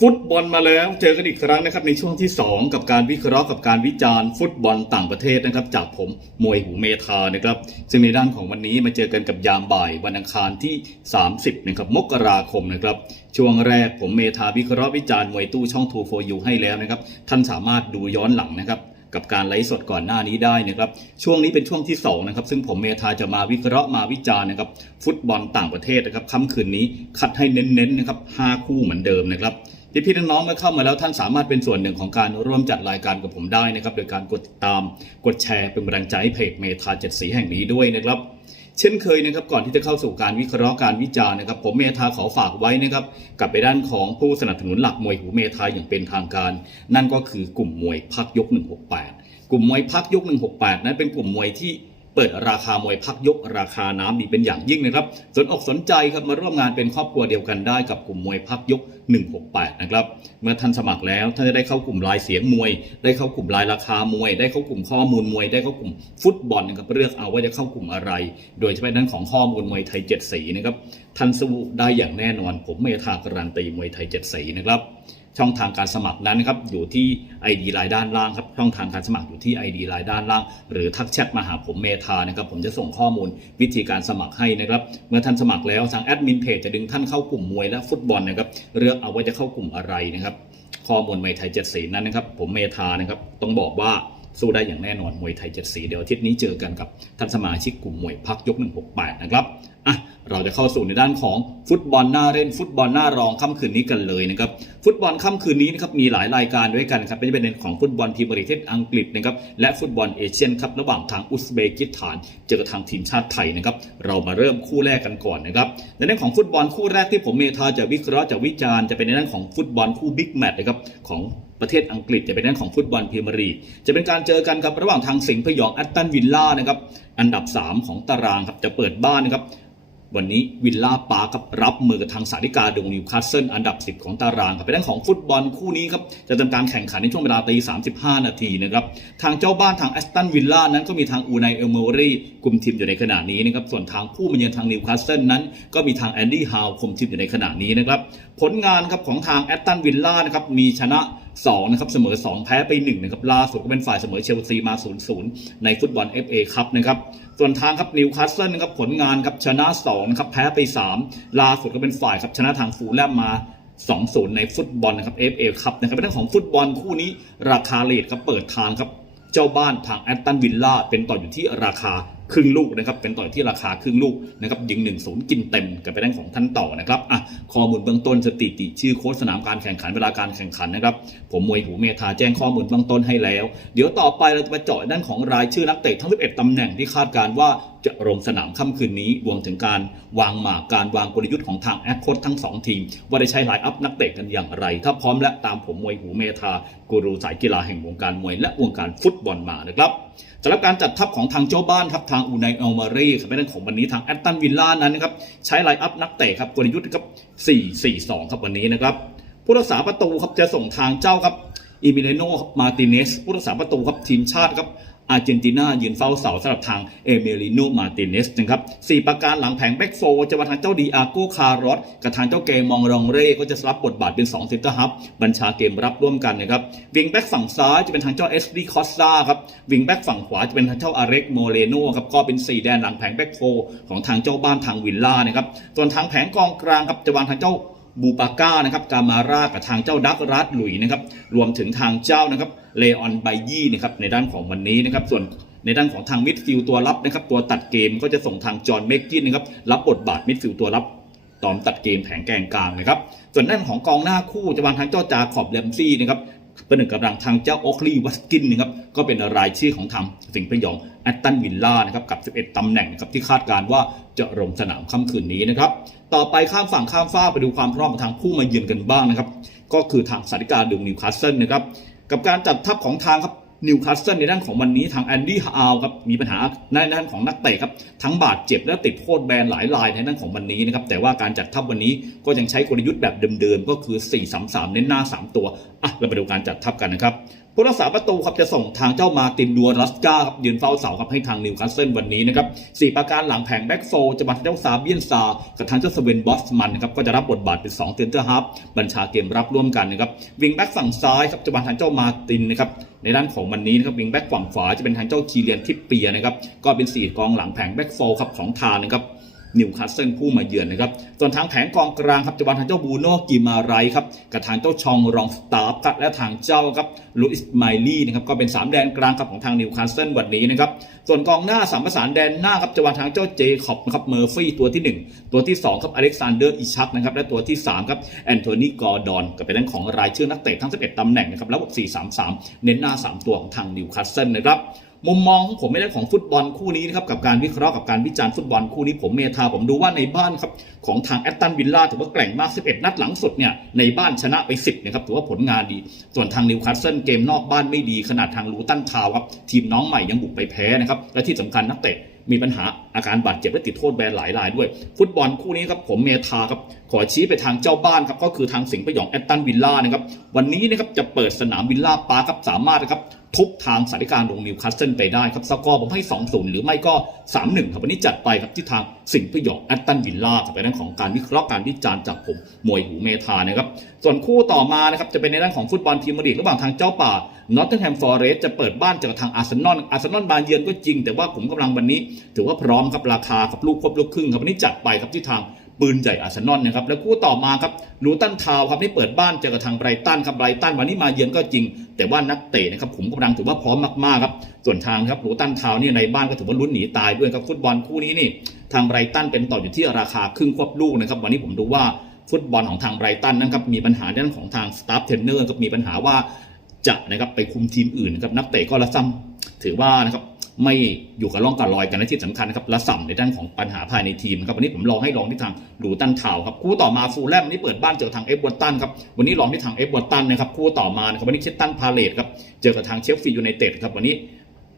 ฟุตบอลมาแล้วเจอกันอีกครั้งนะครับในช่วงที่ 2 กับการวิเคราะห์กับการวิจารณ์ฟุตบอลต่างประเทศนะครับ จากผมมวยหูเมธานะครับซึ่งในด้านของวันนี้มาเจอกันกับยามบ่ายวันอังคารที่ 30นะครับมกราคมนะครับช่วงแรกผมเมธาวิเคราะห์วิจารณ์มวยตู้ช่องทูโฟยูให้แล้วนะครับท่านสามารถดูย้อนหลังนะครับ กับการไลฟ์สดก่อนหน้านี้ได้นะครับช่วงนี้เป็นช่วงที่2นะครับซึ่งผมเมธาจะมาวิเคราะห์มาวิจารณ์นะครับฟุตบอลต่างประเทศนะครับค่ำคืนนี้คัดให้เน้นๆนะครับ5คู่เหมือนเดิมนะครับพี่พี่น้องๆเมื่อเข้ามาแล้วท่านสามารถเป็นส่วนหนึ่งของการร่วมจัดรายการกับผมได้นะครับ โดยการกดติดตามกดแชร์เป็นกำลังใจให้เพจเมธาเจ็ดสีแห่งนี้ด้วยนะครับ เช่นเคยนะครับก่อนที่จะเข้าสู่การวิเคราะห์การวิจารณ์นะครับ ผมเมธาขอฝากไว้นะครับกับไปด้านของผู้สนับสนุนหลักมวยหูเมธาอย่างเป็นทางการ นั่นก็คือกลุ่มมวยพักยก 168 กลุ่มมวยพักยก 168 นั้นเป็นกลุ่มมวยที่เปิดราคามวยพักยกราคาน้ำดีเป็นอย่างยิ่งนะครับ สนอกสนใจครับมาร่วมงานเป็นครอบครัวเดียวกันได้กับกลุ่มมวยพักยก 168 นะครับ เมื่อท่านสมัครแล้วท่านจะได้เข้ากลุ่มรายเสียงมวย ได้เข้ากลุ่มรายราคามวย ได้เข้ากลุ่มข้อมูลมวย ได้เข้ากลุ่มฟุตบอลนะครับเลือกเอาว่าจะเข้ากลุ่มอะไร โดยเฉพาะด้านของข้อมูลมวยไทยเจ็ดสีนะครับท่านสู้ได้อย่างแน่นอน ผมเมธาการันตีมวยไทยเจ็ดสีนะครับช่องทางการสมัครนั้นนะครับอยู่ที่ ID ไลน์ด้านล่างครับช่องทางการสมัครอยู่ที่ ID ไลน์ด้านล่าง หรือทักแชทมาหาผมเมธานะครับผมจะส่งข้อมูลวิธีการสมัครให้นะครับเมื่อท่านสมัครแล้วทางแอดมินเพจจะดึงท่านเข้ากลุ่มมวยและฟุตบอลนะครับเลือกเอาว่าจะเข้ากลุ่มอะไรนะครับ ข้อมูลมวยไทยเจ็ดสีนั้นนะครับ ผมเมทานะครับ ต้องบอกว่า สู้ได้อย่างแน่นอนมวยไทยเจ็ดสีเดี๋ยวอาทิตย์นี้เจอกันกับท่านสมาชิกกลุ่มมวยพักยก 168 นะครับอะเราจะเข้าสู่ในด้านของฟุตบอลหน้าเล่นฟุตบอลหน้ารองค่ำคืนนี้กันเลยนะครับฟุตบอลค่ำคืนนี้นะครับมีหลายรายการด้วยกันครับไม่ว่าจะเป็นของฟุตบอลพรีเมียร์ลีกประเทศอังกฤษนะครับและฟุตบอลเอเชียนครับระหว่างทางอุซเบกิสถานเจอกับทางทีมชาติไทยนะครับเรามาเริ่มคู่แรกกันก่อนนะครับในเรื่องของฟุตบอลคู่แรกที่ผมเมธาจะวิเคราะห์จะวิจารณ์จะเป็นในเรื่องของฟุตบอลคู่บิ๊กแมตช์นะครับของ ประเทศอังกฤษจะเป็นเรื่องของฟุตบอลพรีเมียร์ลีกจะเป็นการเจอกันครับระหว่างทางสิงห์พยองแอตตันวิลล่านะครับอันดับ 3 ของตารางครับจะเปิดบ้านนะครับวันนี้วิลล่าปาร์ครับรับมือกับทางสาริกาดงนิวคาสเซิลอันดับ 10 ของตารางครับเป็นเรื่องของฟุตบอลคู่นี้ครับจะทำการแข่งขันในช่วงเวลาตี35 นาทีนะครับทางเจ้าบ้านทางแอสตันวิลล่านั้นก็มีทางอูไนเอลเมอรี่คุมทีมอยู่ในขณะนี้นะครับส่วนทางผู้มาเยือนทางนิวคาสเซิลนั้น ก็มีทางแอนดี้ฮาวคุมทีมอยู่ในขณะนี้นะครับผลงานครับของทางแอสตันวิลล่านะครับมีชนะ 2นะครับเสมอ 2 แพ้ไป1นะครับล่าสุดก็เป็นฝ่ายเสมอเชลซีมา 0-0 ในฟุตบอล FA ครับนะครับส่วนทางครับนิวคาสเซิลนะครับผลงานครับชนะ2นะครับแพ้ไป 3 ล่าสุดก็เป็นฝ่ายครับชนะทางฟูลแลมมา2-0 ในฟุตบอลนะครับ FA ครับนะครับเป็นเรื่องของฟุตบอลคู่นี้ราคาเลทครับเปิดทางครับเจ้าบ้านทางแอตตันวิลล่าเป็นต่ออยู่ที่ราคา ครึ่งลูกนะครับเป็นต่อยที่ราคาครึ่งลูกนะครับยิง1นศูนย์กินเต็มกับไปด้านของท่านต่อนะครับอะข้อมูลเบื้องต้นสถิติชื่อโค้ชสนามการแข่งขันเวลาการแข่งขันนะครับผมมวยหูเมธาแจ้งข้อมูลเบื้องต้นให้แล้ว เดี๋ยวต่อไปเราจะมาเจาะด้านของรายชื่อนักเตะทั้ง 11ตำแหน่งที่คาดการว่า จะลงสนามค่ำคืนนี้ รวมถึงการวางหมากการวางกลยุทธ์ของทางแอคโคดทั้ง 2 ทีม ว่าได้ใช้ไลน์อัพนักเตะกันอย่างไร ถ้าพร้อมและตามผมมวยหูเมธากูรูสายกีฬาแห่งวงการมวยและวงการฟุตบอลมานะครับสำหรับการจัดทัพของทางเจ้าบ้านครับทางอูไนเอลมารีครับเป็นเรื่องของวันนี้ทางแอตตันวิลล่านั้นนะครับใช้ไลน์อัพนักเตะครับกลยุทธ์ครับ4-4-2 ครับวันนี้นะครับผู้รักษาประตูครับจะส่งทางเจ้าครับอิมิเลโนมาติเนสผู้รักษาประตูครับทีมชาติครับ อาร์เจนตินายืนเฝ้าเสาสำหรับทางเอเมลิโนมาติเนสนะครับสี่ประการหลังแผงแบ็กโฟจะมาทางเจ้าดีอาโกคารอสกับทางเจ้าเกมองรองเร่ก็จะสลับบทบาทเป็น2เซนเตอร์ฮับบัญชาเกมรับร่วมกันนะครับวิงแบ็กฝั่งซ้ายจะเป็นทางเจ้าเอสดีคอสซาครับวิงแบ็กฝั่งขวาจะเป็นทางเจ้าอาเร็กโมเรโนครับก็เป็นสี่แดนหลังแผงแบ็กโฟของทางเจ้าบ้านทางวิลล่านะครับส่วนทางแผงกองกลางครับจะวางทางเจ้า บูปาก้านะครับกามาร่ากับทางเจ้าดักรัตหลุยนะครับรวมถึงทางเจ้านะครับเลออนไบยี่นะครับในด้านของวันนี้นะครับส่วนในด้านของทางมิดฟิลตัวรับนะครับตัวตัดเกมก็จะส่งทางจอห์นเมกกินนะครับรับบทบาทมิดฟิลตัวรับตอมตัดเกมแผงแกงกลางนะครับส่วนด้านของกองหน้าคู่จะวางทางเจ้าจาขอบแลมซี่นะครับ เป็นหนึ่งกำลังทางเจ้าโอคลีวัสกินนะครับก็เป็นรายชื่อของทางสิงห์พยองแอตตันวิลล่านะครับกับ 11 ตำแหน่งนะครับที่คาดการว่าจะลงสนามค่ำคืนนี้นะครับต่อไปข้ามฝั่งข้ามฟ้าไปดูความพร้อมของทางผู้มาเยือนกันบ้างนะครับก็คือทางสาธิกาดึงนิวคาสเซิลนะครับกับการจัดทัพของทางครับ นิวคาสเซิลในด้านของวันนี้ทางแอนดี้ฮาวครับมีปัญหาในด้านของนักเตะครับทั้งบาดเจ็บและติดโทษแบนหลายรายในด้านของวันนี้นะครับแต่ว่าการจัดทัพวันนี้ก็ยังใช้กลยุทธ์แบบเดิมๆก็คือ 4-3-3 เน้นหน้า 3 ตัวอะเราไปดูการจัดทัพกันนะครับ ผู้รักษาประตูครับจะส่งทางเจ้ามาตินดัวรัสกาครับยืนเฝ้าเสาครับให้ทางนิวคาสเซิลวันนี้นะครับสี่ประการหลังแผงแบ็กโฟจะมาทางเจ้าซาเบียนซากับทางเจ้าสเวนบอสมันนะครับก็จะรับบทบาทเป็น2เซนเตอร์ฮับบัญชาเกมรับร่วมกันนะครับวิงแบ็กฝั่งซ้ายครับจะมาทางเจ้ามาตินนะครับในด้านของวันนี้นะครับวิงแบ็กฝั่งขวาจะเป็นทางเจ้าคีเลียนทิปเปียนะครับก็เป็นสี่กองหลังแผงแบ็กโฟครับของทางนะครับ นิวคาสเซิลผู้มาเยือนนะครับ ส่วนทางแผงกองกลางครับจะวางทางเจ้าบูโน่กิมาไรครับกับทางเจ้าชองรองสตาฟครับและทางเจ้าครับลุอิสไมลี่นะครับก็เป็น 3 แดนกลางครับของทางนิวคาสเซิลวันนี้นะครับ ส่วนกองหน้าสามประสานแดนหน้าครับจะวางทางเจ้าเจคอบนะครับเมอร์ฟี่ตัวที่ 1 ตัวที่2ครับอเล็กซานเดอร์อิชักนะครับและตัวที่3ครับแอนโทนีกอร์ดอนก็เป็นด้านของรายชื่อนักเตะทั้ง 11ตำแหน่งนะครับระบบ4-3-3 เน้นหน้า 3 ตัวของทางนิวคาสเซิลนะครับ มุมมองของผมไม่ได้ของฟุตบอลคู่นี้นะครับกับการวิเคราะห์กับการวิจารณ์ฟุตบอลคู่นี้ผมเมทาผมดูว่าในบ้านครับของทางแอตตันวิลล่าถือว่าแกร่งมาก 11 นัดหลังสุดเนี่ยในบ้านชนะไป 10นะครับถือว่าผลงานดี ส่วนทางนิวคาสเซิลเกมนอกบ้านไม่ดี ขนาดทางลูตันทาวครับทีมน้องใหม่ยังบุกไปแพ้นะครับและที่สำคัญนักเตะมีปัญหาอาการบาดเจ็บและติดโทษแบนหลายรายด้วย ฟุตบอลคู่นี้ครับผมเมทาครับขอชี้ไปทางเจ้าบ้านครับก็คือทางสิงห์ประยองแอตตันวิลล่านะครับวันนี้นะครับจะเปิดสนามวิลล่าปาร์ครับสามารถนะครับ ทุบทางสถานการณ์ลงนิวคาสเซิลไปได้ครับสกอร์ผมให้ 2-0 หรือไม่ก็ 3-1ครับวันนี้จัดไปครับที่ทางสิงห์ประยองแอตตันวิลล่าครับในเรื่องของการวิเคราะห์การวิจารณ์จากผมมวยหูเมธานะครับส่วนคู่ต่อมานะครับจะเป็นในด้านของฟุตบอลพรีเมียร์ลีกระหว่างทางเจ้าป่านอตติงแฮมฟอร์เรสจะเปิดบ้านเจอกับทางอาร์เซนอลอาร์เซนอลบาเยือนก็จริง แต่ว่าผมกำลังวันนี้ ถือว่าพร้อมครับราคาครับลูกครบลูกครึ่งครับวันนี้จัดไปครับที่ทาง ปืนใหญ่อาร์เซนอลนะครับแล้วคู่ต่อมาครับลูตันทาวครับนี่เปิดบ้านเจอกับทางไบรตันครับไบรตันวันนี้มาเยือนก็จริง แต่ว่านักเตะนะครับผมกำลังถือว่าพร้อมมากๆครับส่วนทางครับลูตันทาวน์เนี่ยในบ้านก็ถือว่าลุ้นหนีตายด้วยครับฟุตบอลคู่นี้นี่ทางไบรตันเป็นต่ออยู่ที่ราคาครึ่งควบลูกนะครับวันนี้ผมดูว่าฟุตบอลของทางไบรตันนะครับมีปัญหาเรื่องของทางสตาฟเทรนเนอร์ครับมีปัญหาว่าจะนะครับไปคุมทีมอื่นนะครับนักเตะก็ละซ้ำถือว่านะครับ ไม่อยู่กับร่องกับรอยกันและที่สำคัญนะครับละสัมในด้านของปัญหาภายในทีมนะครับวันนี้ผมลองให้ลองที่ทางดูตันทาวครับคู่ต่อมาฟูลแลมวันนี้เปิดบ้านเจอทางเอฟวอตันครับวันนี้ลองที่ทางเอฟวอตันนะครับคู่ต่อมานะครับวันนี้คิดตันพาเลตครับเจอกับทางเชฟฟีลด์ยูไนเต็ดครับวันนี้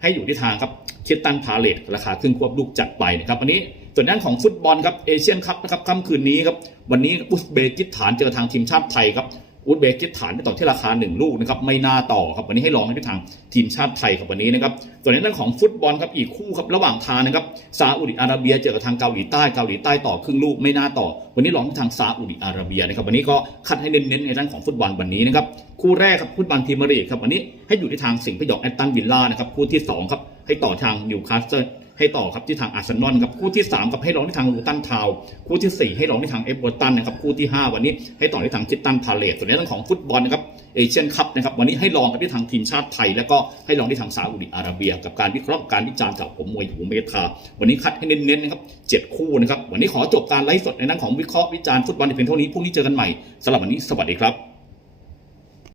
ให้อยู่ที่ทางครับคิดตันพาเลตราคาครึ่งควบลูกจัดไปนะครับวันนี้ส่วนด้านของฟุตบอลครับเอเชียนคัพนะครับค่ำคืนนี้ครับวันนี้อุซเบกิสถานเจอทางทีมชาติไทยครับ อุซเบกิสถานไปต่อที่ราคา 1 ลูกนะครับไม่น่าต่อครับวันนี้ให้ลองให้ไปทางทีมชาติไทยครับวันนี้นะครับส่วนในเรื่องของฟุตบอลครับอีกคู่ครับระหว่างทางนะครับซาอุดิอาระเบียเจอกับทางเกาหลีใต้เกาหลีใต้ต่อครึ่งลูกไม่น่าต่อ วันนี้ลองที่ทางซาอุดิอาระเบียนะครับวันนี้ก็คัดให้เน้นๆในด้านของฟุตบอลวันนี้นะครับคู่แรกครับฟุตบอลพรีเมียร์ลีกครับวันนี้ให้อยู่ที่ทางสิงห์พยองแอตตันวิลล่านะครับคู่ที่สองครับให้ต่อทางนิวคาสเซิล ให้ต่อครับที่ทางอาร์เซนอลครับคู่ที่ 3 กับให้ลองที่ทางลูตันทาวคู่ทีสี่4 ให้ลองที่ทางเอฟเวอร์ตันนะครับคู่ที่ 5 วันนี้ให้ต่อที่ทางคิตตันพาเลตส่วนในเรื่องของฟุตบอลนะครับเอเชียนคัพนะครับวันนี้ให้ลองกับที่ทางทีมชาติไทย แล้วก็ให้ลองที่ทางซาอุดิอาระเบีย กับการวิเคราะห์การวิจารณ์จากผมมวยหูเมธาวันนี้คัดให้เน้นๆนะครับเจ็ดคู่นะครับวันนี้ขอจบการไลฟ์สดในนั้นของวิเคราะห์วิจารณ์ฟุตบอลในเพียงเท่านี้พรุ่งนี้เจอกันใหม่สำหรับวันนี้สวัสดีครับ